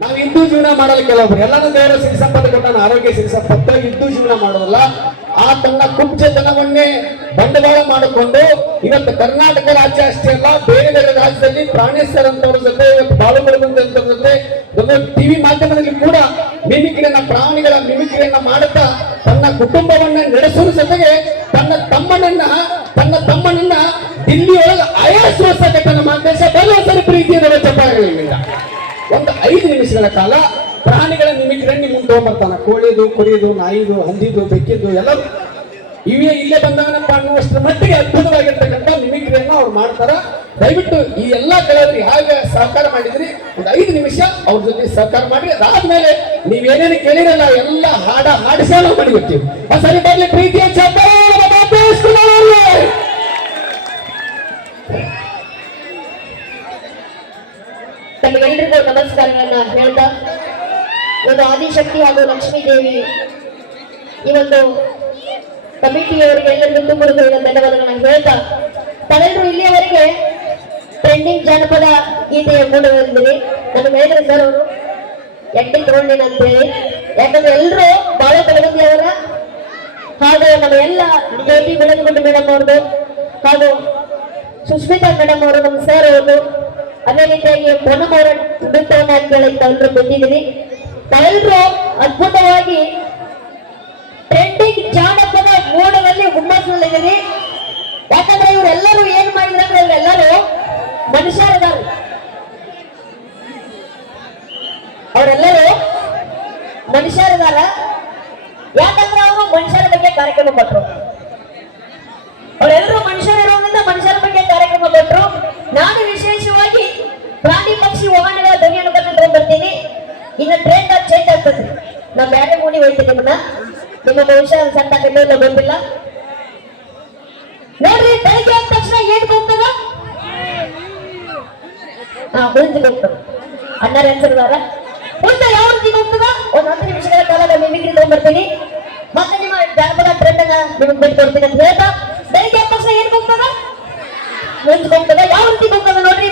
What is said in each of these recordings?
ನಾವು ಹಿಂದೂ ಜೀವನ ಮಾಡಲು ಕೆಲವೊಬ್ರು, ಎಲ್ಲಾನು ದೇವರ ಸಿರಿ ಸಂಪತ್ತು ಕೊಟ್ಟಾನ ಆರೋಗ್ಯ ಸಿರಿ ಸಂಪತ್ತು, ಹಿಂದೂ ಜೀವನ ಮಾಡೋದಲ್ಲ ಆ ತನ್ನ ಕುಬ್ಜತನವನ್ನೇ ಬಂಡವಾಳ ಮಾಡಿಕೊಂಡು ಇವತ್ತು ಕರ್ನಾಟಕ ರಾಜ್ಯ ಅಷ್ಟೇ ಅಲ್ಲ, ಬೇರೆ ಬೇರೆ ರಾಜ್ಯದಲ್ಲಿ ಪ್ರಾಣೇಶ್ವರ್ ಅಂತವ್ರ ಜೊತೆ ಇವತ್ತು ಬಾಳುಗಳು ಅಂತವ್ರ ಜೊತೆ ಟಿವಿ ಮಾಧ್ಯಮದಲ್ಲಿ ಕೂಡ ಮಿಮಿಕ್ರಿಯನ್ನ, ಪ್ರಾಣಿಗಳ ಮಿಮಿಕ್ರಿಯನ್ನ ಮಾಡುತ್ತಾ ತನ್ನ ಕುಟುಂಬವನ್ನ ನಡೆಸುವ ಜೊತೆಗೆ ತನ್ನ ತಮ್ಮನನ್ನ ತನ್ನ ತಮ್ಮನನ್ನ ದಿಲ್ಲಿಯೊಳಗೆ ಅಯಸ್ವಸಕ್ಕೆ ಕಟ್ಟನ ಮಾತೇಶ ಚಪ್ಪಾಳೆಗಳಿಂದ ಒಂದು ಐದು ನಿಮಿಷಗಳ ಕಾಲ ಪ್ರಾಣಿಗಳ ನಿಮಿಕ್ರಣ್ಣಿ ಮುಂದೆ ಬರ್ತಾನ ಕೋಳಿದು, ಕುರಿದು, ನಾಯಿದು, ಹಂದಿದು ಬೆಕ್ಕಿದ್ದು ಎಲ್ಲ ಇವೇ ಇಲ್ಲೇ ಬಂದವನಪ್ಪ ಅನ್ನುವಷ್ಟರ ಮಟ್ಟಿಗೆ ಅದ್ಭುತವಾಗಿರ್ತಕ್ಕಂಥ ಮಿಮಿಕ್ರಿಯನ್ನ ಅವ್ರು ಮಾಡ್ತಾರ. ದಯವಿಟ್ಟು ಈ ಎಲ್ಲಾ ಕಲಾವಿದರಿಗೆ ಹಾಗೆ ಸಹಕಾರ ಮಾಡಿದ್ರಿ. ಒಂದು ಐದು ನಿಮಿಷ ಅವ್ರ ಜೊತೆ ಸಹಕಾರ ಮಾಡಿ ಅದಾದ್ಮೇಲೆ ನೀವೇನೇನು ಕೇಳಿರಲ್ಲ, ಎಲ್ಲ ಹಾಡ ಹಾಡಿಸೇ ನಾವು. ಮಾಡಿಬಿಡ್ತೀವಿ ಸರಿ ಬರ್ಲಿ ಪ್ರೀತಿಯ ಚಪ್ಪಾಳೆ ತಮಗೆಲ್ಲರಿಗೂ ನಮಸ್ಕಾರಗಳನ್ನ ಹೇಳ್ತಾ, ಒಂದು ಆದಿಶಕ್ತಿ ಹಾಗೂ ಲಕ್ಷ್ಮೀ ದೇವಿ ಈ ಒಂದು ಕಮಿಟಿಯವರಿಗೆ ಎಲ್ಲರಿಗೂ ತುಂಬ ಧನ್ಯವಾದಗಳನ್ನ ಹೇಳ್ತಾ ತಾವೆಲ್ಲರೂ ಇಲ್ಲಿಯವರೆಗೆ ಟ್ರೆಂಡಿಂಗ್ ಜಾನಪದ ಗೀತೆಯ ಮೂಡುವರಿದ್ದೀರಿ ನಮ್ಮ ಹೇಳಿದ್ರೆ ಸರ್ ಅವರು ಎಂಟಿ ತಗೊಂಡಿನ ಅಂತ ಹೇಳಿ ಯಾಕಂದ್ರೆ ಎಲ್ಲರೂ ಬಾಳ ಬೆಳಗಲಿ ಅವರ ಹಾಗೂ ನಮ್ಮ ಎಲ್ಲ ಜ್ಯೋತಿ ಬೆಳಗುಂಡಿ ಮೇಡಮ್ ಅವ್ರದ್ದು ಹಾಗೂ ಸುಸ್ಮಿತಾ ಮೇಡಮ್ ಅವರು ನಮ್ಮ ಸರ್ ಅವರು ಅದೇ ರೀತಿಯಾಗಿ ಕೇಳಕ್ಕೆ ತಾವೆಲ್ಲರೂ ಬಂದಿದ್ದೀರಿ ತಾವೆಲ್ಲರೂ ಅದ್ಭುತವಾಗಿ ಟ್ರೆಂಡಿಂಗ್ ಜಾನಪದ ಮೂಡದಲ್ಲಿ ಹುಮ್ಮಸ್ನಲ್ಲಿದ್ದೀರಿ ಯಾಕಂದ್ರೆ ಇವರೆಲ್ಲರೂ ಏನ್ ಮಾಡಿದ್ರೆ ಇವರೆಲ್ಲರೂ ಮನುಷ್ಯರಿದ್ದಾರೆ ಅವರೆಲ್ಲರೂ ಮನುಷ್ಯರಿದಾರ ಯಾಕಂದ್ರೆ ಅವರು ಮನುಷ್ಯರ ಬಗ್ಗೆ ಕಾರ್ಯಕ್ರಮ ಕೊಟ್ಟರು ಅವರೆಲ್ಲರೂ ಮನುಷ್ಯರಿರೋದ್ರಿಂದ ಮನುಷ್ಯರ ಬಗ್ಗೆ ಕಾರ್ಯಕ್ರಮ ಕೊಟ್ಟರು ನಾನು ವಿಶೇಷವಾಗಿ ಪ್ರಾಣಿ ಪಕ್ಷಿ ವಾಹನಗಳ ಧ್ವನಿಯನ್ನು ಕರ್ಕೊಂಡು ಬರ್ತೀನಿ. ಇನ್ನು ಆಗಿ ಚೇಂಜ್ ಆಗ್ತದೆ. ನಾ ಬೇರೆ ಮೂಡಿ ಹೋಯ್ತೀನಿ ನಿಮ್ಮನ್ನ. ನಿಮ್ಮ ಭವಿಷ್ಯ ಸಣ್ಣ ಕಣ್ಣು ಗೊತ್ತಿಲ್ಲ. ನೋಡ್ರಿ, ಬೆಳಿಗ್ಗೆ ಆದ ತಕ್ಷಣ ಏನ್ ಹೋಗ್ತದ ಹಾ ಹೋಗ್ತದ ಅಣ್ಣರ ಹೆಸರುದಾರ ಹುಳಿತ ಯಾವ ರೀತಿ ಹೋಗ್ತದ ಒಂದ್ ಹತ್ತು ನಿಮಿಷಗಳ ಕಾಲ ಮಿಮಿಕ್ರಿ ತಗೊಂಡ್ಬರ್ತೀನಿ. ಮತ್ತೆ ನಿಮ್ಮ ಜಾನಪದ ಟ್ರೆಂಡ್ ಅನ್ನ ನಿಮಗೆ ಬಿಟ್ಕೊಡ್ತೀನಿ ಅಂತ ಹೇಳ್ತಾ, ಬೆಳಿಗ್ಗೆ ಆದ ತಕ್ಷಣ ಏನ್ ಹೋಗ್ತದ ಮುಂಚೆ ಹೋಗ್ತದ ಯಾವ ರೀತಿ ಹೋಗ್ತದ ನೋಡ್ರಿ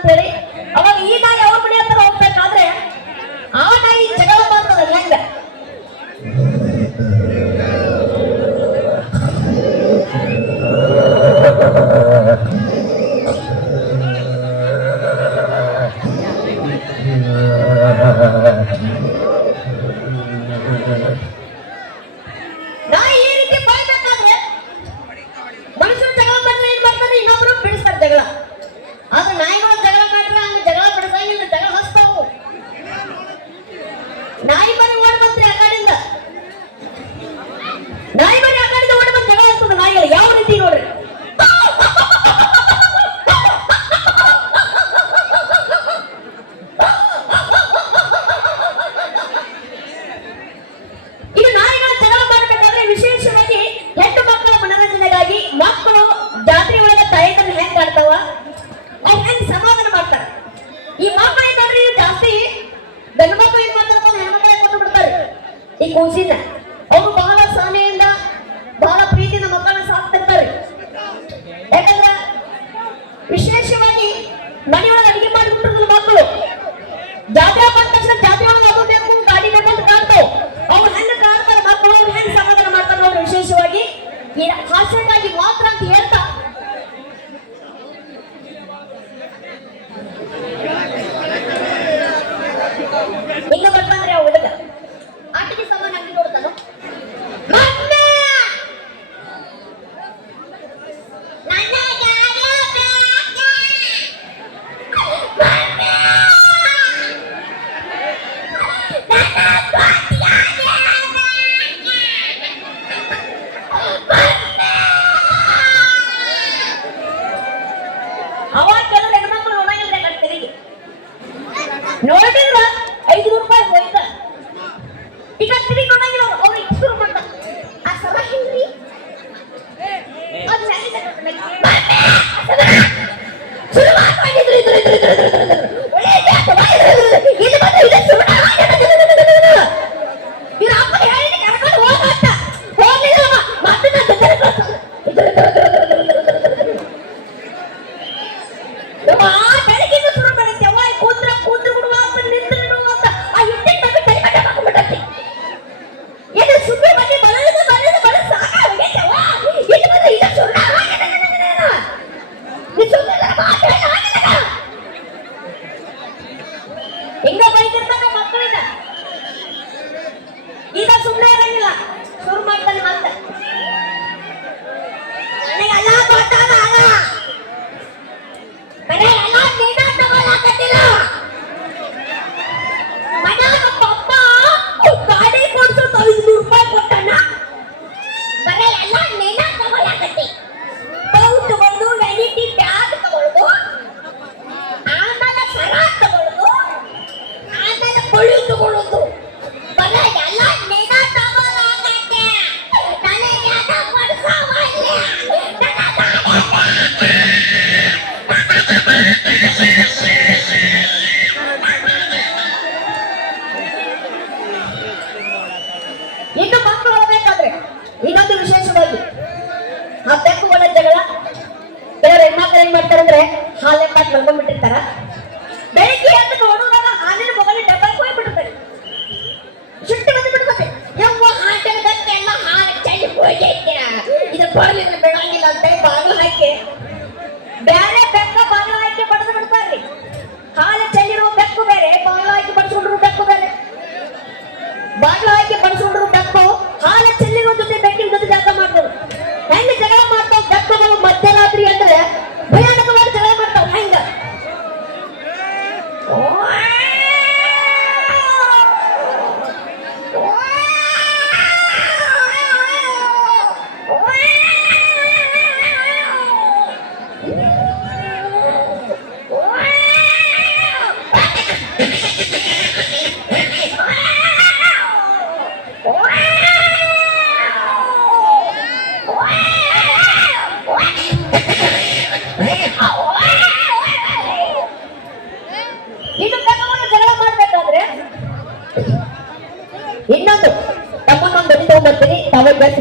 ಅಂತೇಳಿ ಅವಾಗ ಈಗ ಯಾವ ಮನೆ ಅಂತ ಹೋಗ್ಬೇಕಾದ್ರೆ ಆ ನಾಯಿ ಜಗಳ ಮಾಡ್ತದಲ್ಲ ಹೆಂಗ ಕೂಸಿನ ಅವರು ಬಹಳ ಸಹನೆಯಿಂದ ಬಹಳ ಪ್ರೀತಿಯಿಂದ ಮಕ್ಕಳನ್ನ ಸಾಕ್ತಿರ್ತಾರೆ. ಯಾಕಂದ್ರೆ ವಿಶೇಷವಾಗಿ ಮನೆಯೊಳಗೆ ಅಡಿಗೆ ಮಾಡಿಬಿಟ್ಟಿದ್ರು ಮಕ್ಕಳು. ಜಾತ್ರೆ ಬಂದ ತಕ್ಷಣ ಜಾತ್ರೆ ಒಳಗೆ ಆಗೋದೇನು ಗಾಡಿ ಬಂದು ಕಾಡ್ತಾವ್ ಅವ್ರು ಹೆಂಗೆ ಕಾಡ್ತಾರೆ ಮಕ್ಕಳು, ಅವ್ರು ಹೆಂಗೆ ಸಮಾಧಾನ ಮಾಡ್ತಾರೆ ಅವ್ರು ವಿಶೇಷವಾಗಿ. ಹಾಸ್ಯಕ್ಕಾಗಿ ಮಾತ್ರ ಅಂತ ಹೇಳ್ತಾರೆ Thank you. ಬೈತಿರ್ತಾನ ಮಕ್ಕಳಿಗೆ ಈಗ ಸುಮ್ಮನೆ ಹೋಗಿ ಇದು ಕೋಲಿನ ಬೆಳಗಿಲ್ಲ ಅಂತ ಬಾಗಿಲು ಹಾಕಿ.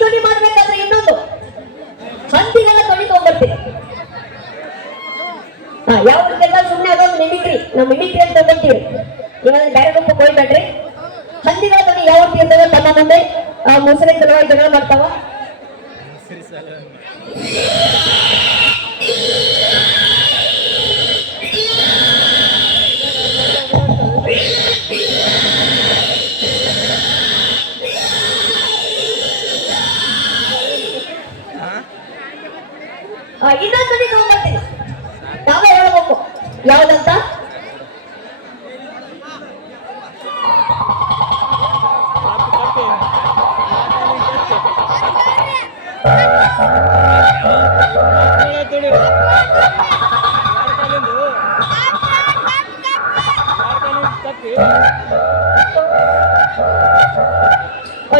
ದುಡಿ ಮಾಡ್ಬೇಕಾದ್ರೆ ಇನ್ನೊಂದು. ಹಂದಿಗೆಲ್ಲ ತೊಳಿ ತಗೊಂಡ್ಬರ್ತೀವಿ ಹಾ ಸುಮ್ಮನೆ ಅದೊಂದು ಮಿಮಿಕ್ರಿ ನಾವು ಮಿಮಿಕ್ರಿ ಅಂತ ತಗೊಂತೀವಿ ಇವಾಗ ಬೇರೆ ಗುಂಪು ಕೊಯ್ಬೇಡ್ರಿ. ಹಂದಿಗಳ ತೊಳಿ ಯಾವ ರೀತಿ ಇರ್ತವೆ ತಮ್ಮ ಮುಂದೆ ಮುಸರೆ ಸಲುವಾಗಿ ಜಗಳ ಮಾಡ್ತಾವ. ಇನ್ನೊಂದು ಸರಿ ತಗೊಂಡ್ಬರ್ತೀನಿ ನಾವೇ ಹೇಳ್ಬೇಕು. ಯಾವ್ದಂತ?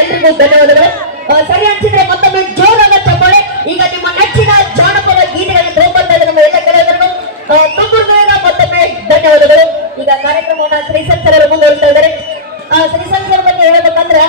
ಎಲ್ರಿಗೂ ಧನ್ಯವಾದಗಳು. ಸರಿ ಅನ್ಸಿದ್ರೆ ಮತ್ತೊಮ್ಮೆ ಧನ್ಯವಾದಗಳು. ಈಗ ಕಾರ್ಯಕ್ರಮವನ್ನ ಶ್ರೀ ಮುಂದೆ ಮುಂದುವರಿಸ್ತಾ ಇದ್ದಾರೆ. ಆ ಶ್ರೀಸನ್ ಸರ್ ಬಗ್ಗೆ ಹೇಳ್ಬೇಕಂದ್ರ